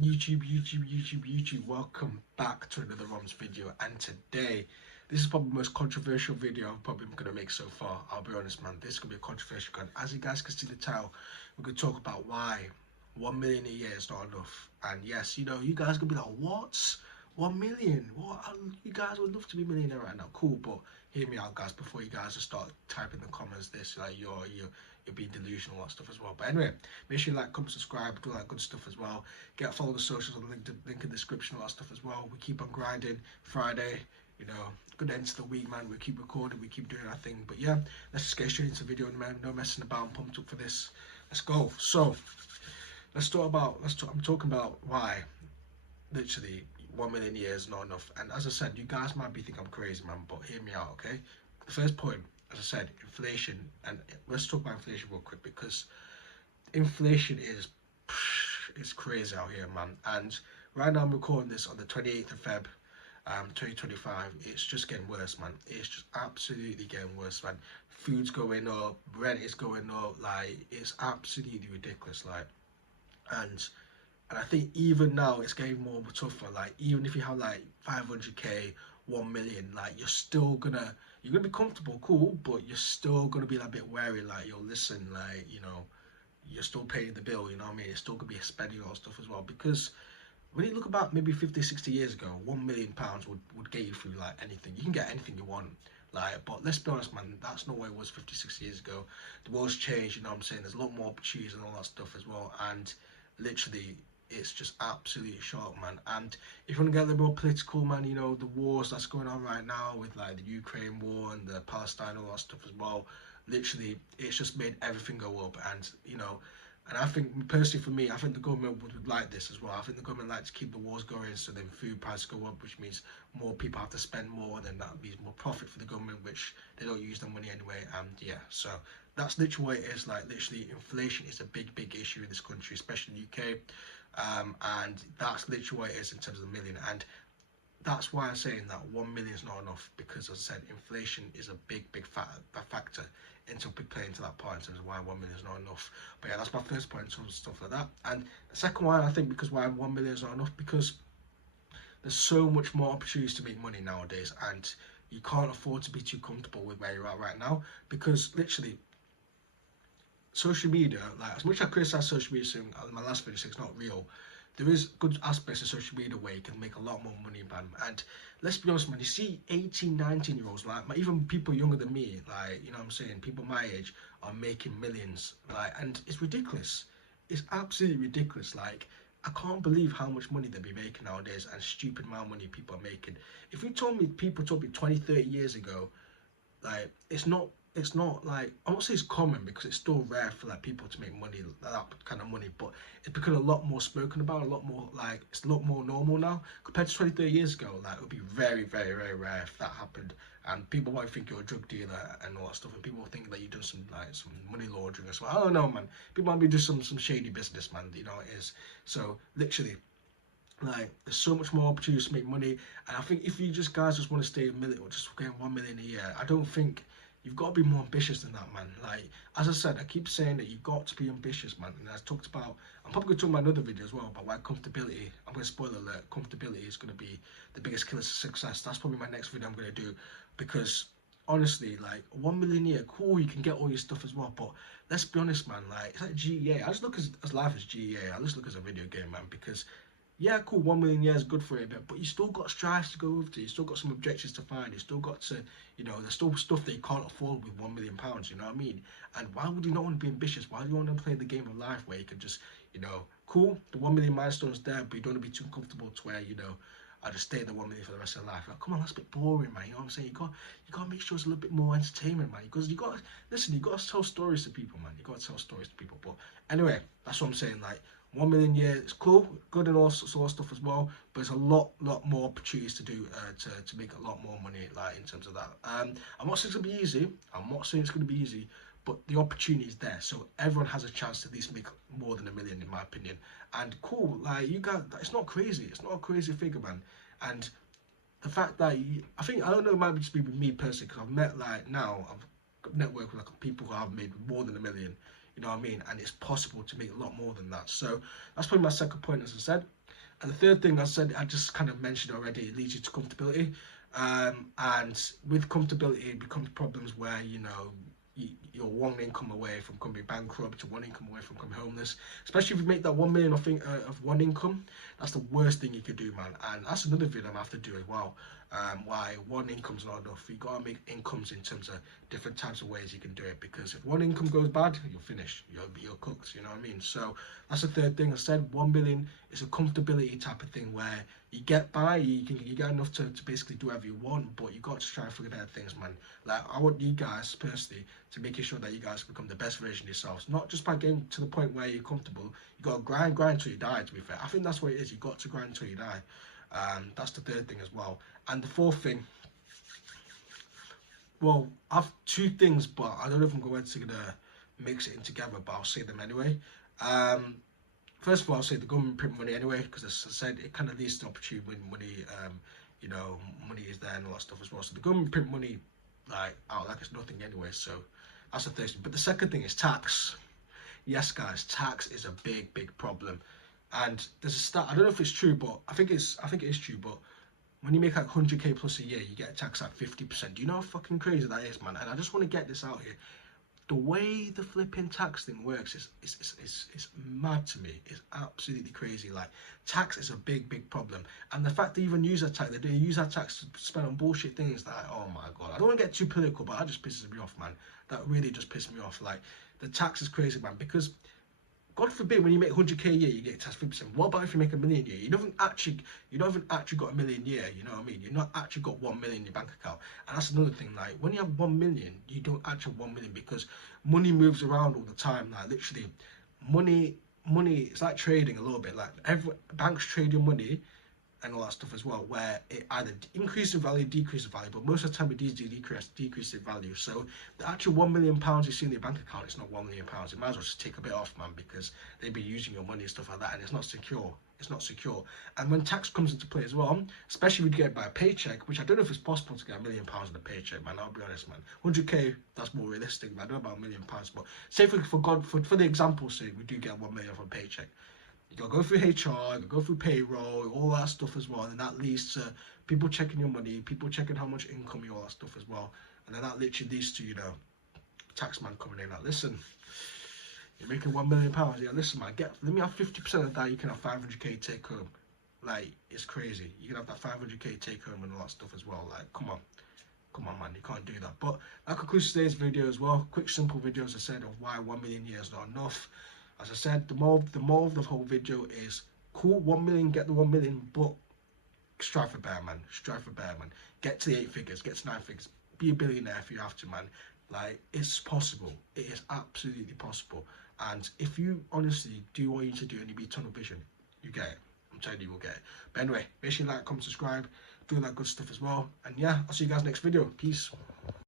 YouTube, welcome back to another Rom's video. And today, this is probably the most controversial video I'm probably going to make so far. I'll be honest, man, this is going to be a controversial one. As you guys can see the title, we're going to talk about why 1 million a year is not enough. And yes, you know, you guys are going to be like, what? 1 million? What? You guys would love to be a millionaire right now. Cool, but hear me out, guys, before you guys just start typing in the comments this, like, you're being delusional and stuff as well. But anyway, make sure you like, comment, subscribe, do all that good stuff as well. Follow the socials on the link in the description, all that stuff as well. We keep on grinding. Friday, you know, good end to the week, man. We keep recording, we keep doing our thing. But yeah, let's just get straight into the video, man. No messing about. I'm pumped up for this. Let's go. So I'm talking about why literally 1 million years not enough. And as I said, you guys might be thinking I'm crazy, man, but hear me out, okay? The first point, as I said, inflation. And let's talk about inflation real quick, because inflation is crazy out here, man. And right now I'm recording this on the 28th of Feb 2025. It's just getting worse, man. It's just absolutely getting worse, man. Food's going up, rent is going up, like, it's absolutely ridiculous, like. And I think even now it's getting more tougher. Like, even if you have like 500k, 1 million, like, you're gonna be comfortable, cool, but you're still gonna be a bit wary. Like, you'll listen, like, you know, you're still paying the bill. You know what I mean? It's still gonna be spending all stuff as well. Because when you look about maybe 50, 60 years ago, £1 million would get you through like anything. You can get anything you want. Like, but let's be honest, man, that's not what it was 50, 60 years ago. The world's changed, you know what I'm saying? There's a lot more opportunities and all that stuff as well. And literally, it's just absolutely shock, man. And if you want to get a little more political, man, you know, the wars that's going on right now with like the Ukraine war and the Palestine, all that stuff as well, literally, it's just made everything go up. And you know, and I think personally, for me, I think the government would like this as well. I think the government likes to keep the wars going, so then food prices go up, which means more people have to spend more, then that means more profit for the government, which they don't use the money anyway. And yeah, so that's literally what it is. Like, literally, inflation is a big issue in this country, especially in the UK. And that's literally what it is in terms of the million. And that's why I'm saying that 1 million is not enough, because as I said, inflation is a big factor into playing to that part in terms of why 1 million is not enough. But yeah, that's my first point in terms of stuff like that. And the second one, I think, because why 1 million is not enough, because there's so much more opportunities to make money nowadays, and you can't afford to be too comfortable with where you're at right now, because literally, social media, like, as much as I criticize social media saying in my last video saying it's not real, there is good aspects of social media where you can make a lot more money, man. And let's be honest, man, you see 18, 19-year-olds, like, even people younger than me, like, you know what I'm saying, people my age are making millions, like, and it's ridiculous. It's absolutely ridiculous. Like, I can't believe how much money they be making nowadays, and stupid amount of money people are making. If you told me, people told me 20, 30 years ago, like, it's not like, I won't say it's common, because it's still rare for like people to make money, that kind of money, but it's become a lot more spoken about, a lot more, like, it's a lot more normal now compared to 20, 30 years ago. Like, it would be very, very rare if that happened, and people might think you're a drug dealer and all that stuff, and people think that you've done some money laundering as well. I don't know, man. People might be doing some shady business, man, you know. It is. So literally, like, there's so much more opportunities to make money. And I think if you just want to stay a million, or just getting 1 million a year, I don't think, you've got to be more ambitious than that, man. Like, as I said, I keep saying that you've got to be ambitious, man. And I talked about, I'm probably going to talk about another video as well about why comfortability, I'm going to spoil alert, comfortability is going to be the biggest killer to success. That's probably my next video I'm going to do, because honestly, like, 1 million a year, cool, you can get all your stuff as well, but let's be honest, man, like, it's like GTA. I just look as life as GTA. I just look as a video game, man, because yeah, cool, 1 million years good for it, but you still got strives to go over to. You still got some objectives to find. You still got to, you know, there's still stuff that you can't afford with £1 million. You know what I mean? And why would you not want to be ambitious? Why do you want to play the game of life where you can just, you know, cool, the 1 million milestone's there, but you don't want to be too comfortable to where, you know, I just stay at the 1 million for the rest of your life. Like, come on, that's a bit boring, man. You know what I'm saying? You got to make sure it's a little bit more entertainment, man. Because you got to listen. You got to tell stories to people, man. You got to tell stories to people. But anyway, that's what I'm saying. Like, 1 million a year is cool, good, and all sort of stuff as well. But there's a lot more opportunities to do to make a lot more money, like, in terms of that. I'm not saying it's gonna be easy. I'm not saying it's gonna be easy, but the opportunity is there, so everyone has a chance to at least make more than 1 million, in my opinion. And cool, like, you got, it's not crazy. It's not a crazy figure, man. And the fact that I think, I don't know, it might just be with me personally, because I've met, like, now I've networked with like people who have made more than 1 million. You know what I mean? And it's possible to make a lot more than that. So that's probably my second point, as I said. And the third thing I said, I just kind of mentioned already, it leads you to comfortability. And with comfortability, it becomes problems where, you know, you're one income away from becoming bankrupt, to one income away from becoming homeless. Especially if you make that 1 million of one income, that's the worst thing you could do, man. And that's another video I'm gonna have to do as well. Why one income's not enough. You gotta make incomes in terms of different types of ways you can do it. Because if one income goes bad, you're finished. You're cooked. You know what I mean? So that's the third thing I said. 1 million is a comfortability type of thing where you get by, you get enough to basically do whatever you want, but you got to try and figure out things, man. Like, I want you guys personally to making sure that you guys become the best version of yourselves, not just by getting to the point where you're comfortable. You got to grind till you die, to be fair. I think that's what it is. You got to grind till you die. That's the third thing as well. And the fourth thing, well, I've two things, but I don't know if I'm going to mix it in together, but I'll say them anyway. First of all, I'll say the government print money anyway, because as I said, it kind of leads to opportunity when money, you know, money is there and all that stuff as well. So the government print money, like, out like it's nothing anyway. So that's the first thing. But the second thing is tax. Yes, guys, tax is a big problem. And there's a stat. I don't know if it's true, but I think it is true. But when you make like 100k plus a year, you get taxed at 50%. Do you know how fucking crazy that is, man? And I just want to get this out here. The way the flipping tax thing works is mad to me. It's absolutely crazy. Like, tax is a big problem, and the fact they even use that tax, they use that tax to spend on bullshit things. Like, oh my god, I don't want to get too political, but that just pisses me off, man. That really just pisses me off. Like, the tax is crazy, man, because God forbid, when you make 100k a year, you get taxed 50%. What about if you make $1 million a year? You don't even actually got $1 million a year. You know what I mean? You're not actually got 1 million in your bank account. And that's another thing. Like, when you have 1 million, you don't actually have 1 million, because money moves around all the time. Like, literally, money. It's like trading a little bit. Like, every banks trade your money and all that stuff as well, where it either increases in value, decreases in value, but most of the time it does decrease in value. So the actual £1 million you see in your bank account, it's not £1 million. You might as well just take a bit off, man, because they've been using your money and stuff like that, and it's not secure. It's not secure. And when tax comes into play as well, especially if you get by a paycheck, which I don't know if it's possible to get £1 million in a paycheck, man. I'll be honest, man. 100k, that's more realistic. Man. I don't know about £1 million, but say for the example's sake, we do get 1 million from a paycheck. You gotta go through HR, you gotta go through payroll, all that stuff as well, and that leads to people checking your money, people checking how much income you, all that stuff as well, and then that literally leads to, you know, taxman coming in like, listen, you're making £1 million, yeah, listen, man, let me have 50% of that, you can have 500k take home. Like, it's crazy. You can have that 500k take home and all that stuff as well. Like, come on, man, you can't do that. But that concludes today's video as well. Quick, simple video, as I said, of why 1 million years is not enough. As I said, the more of the whole video is, cool, 1 million, get the 1 million, but strive for better, man. Strive for better, man. Get to the 8 figures, get to 9 figures. Be a billionaire if you have to, man. Like, it's possible. It is absolutely possible. And if you honestly do what you need to do and you be tunnel vision, you get it. I'm telling you, will get it. But anyway, make sure you like, comment, subscribe, do all that good stuff as well. And yeah, I'll see you guys next video. Peace.